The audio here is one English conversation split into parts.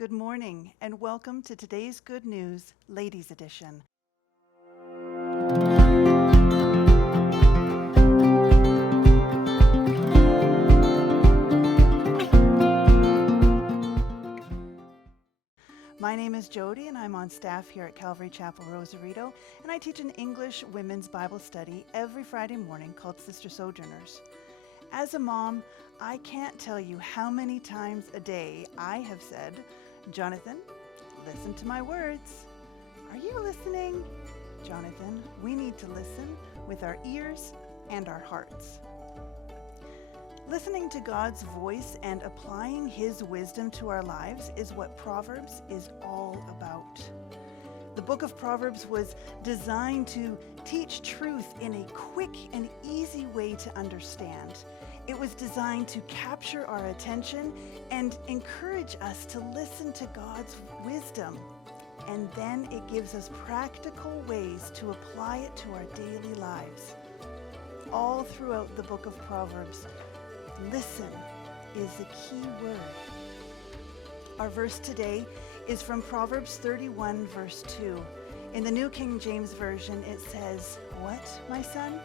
Good morning, and welcome to today's Good News, Ladies Edition. My name is Jody, and I'm on staff here at Calvary Chapel, Rosarito, and I teach an English women's Bible study every Friday morning called Sister Sojourners. As a mom, I can't tell you how many times a day I have said, "Jonathan, listen to my words." Are you listening? Jonathan, we need to listen with our ears and our hearts. Listening to God's voice and applying His wisdom to our lives is what Proverbs is all about. The book of Proverbs was designed to teach truth in a quick and easy way to understand. It was designed to capture our attention and encourage us to listen to God's wisdom. And then it gives us practical ways to apply it to our daily lives. All throughout the book of Proverbs, listen is the key word. Our verse today is from Proverbs 31, verse 2. In the New King James Version, it says, "What, my son?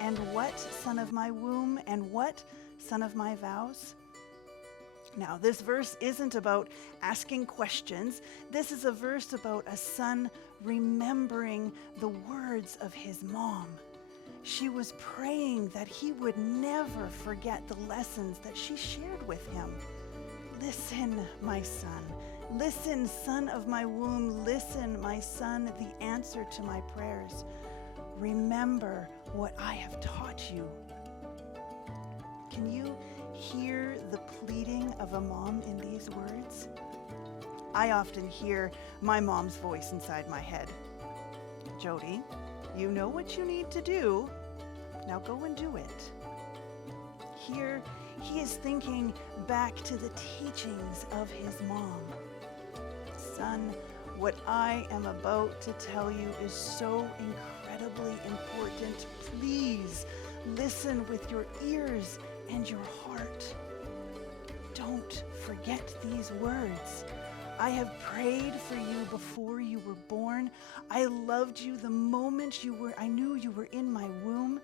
And what, son of my womb? And what, son of my vows?" Now, this verse isn't about asking questions. This is a verse about a son remembering the words of his mom. She was praying that he would never forget the lessons that she shared with him. Listen, my son. Listen, son of my womb. Listen, my son, the answer to my prayers. Remember what I have taught you. Can you hear the pleading of a mom in these words? I often hear my mom's voice inside my head. "Jody, you know what you need to do. Now go and do it." Here, he is thinking back to the teachings of his mom. "Son, what I am about to tell you is so incredibly important. Please listen with your ears and your heart. Don't forget these words. I have prayed for you before you were born. I loved you the moment I knew you were in my womb.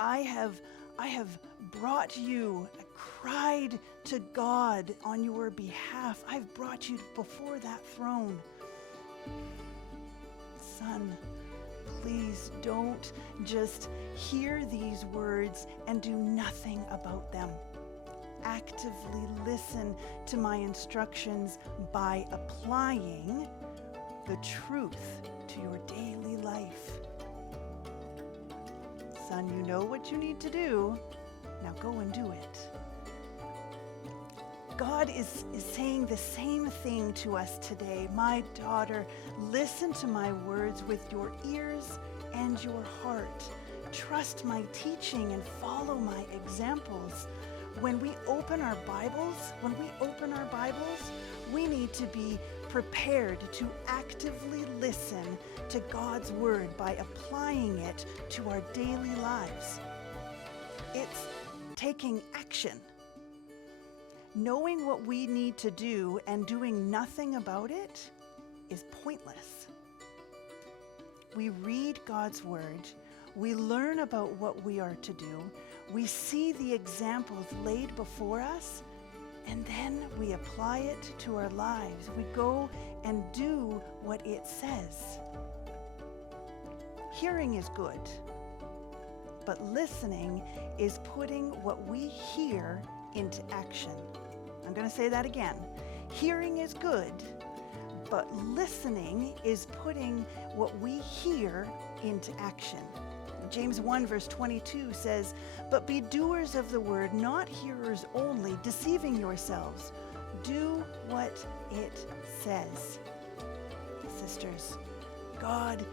I have brought you, cried to God on your behalf. I've brought you before that throne. Son, please don't just hear these words and do nothing about them. Actively listen to my instructions by applying the truth to your daily life. Son, you know what you need to do. Now go and do it." God is saying the same thing to us today. My daughter, listen to my words with your ears and your heart. Trust my teaching and follow my examples. When we open our Bibles, we need to be prepared to actively listen to God's word by applying it to our daily lives. It's taking action. Knowing what we need to do and doing nothing about it is pointless. We read God's word, we learn about what we are to do, we see the examples laid before us, and then we apply it to our lives. We go and do what it says. Hearing is good, but listening is putting what we hear into action. I'm going to say that again. Hearing is good, but listening is putting what we hear into action. James 1 verse 22 says, "But be doers of the word, not hearers only, deceiving yourselves. Do what it says." Sisters, God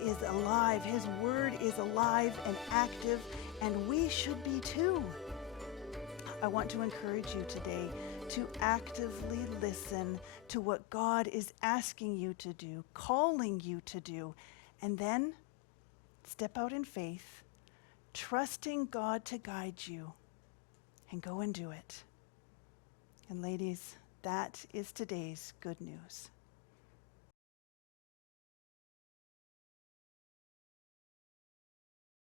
is alive. His word is alive and active, and we should be too. I want to encourage you today to actively listen to what God is asking you to do, calling you to do, and then step out in faith, trusting God to guide you, and go and do it. And ladies, that is today's good news.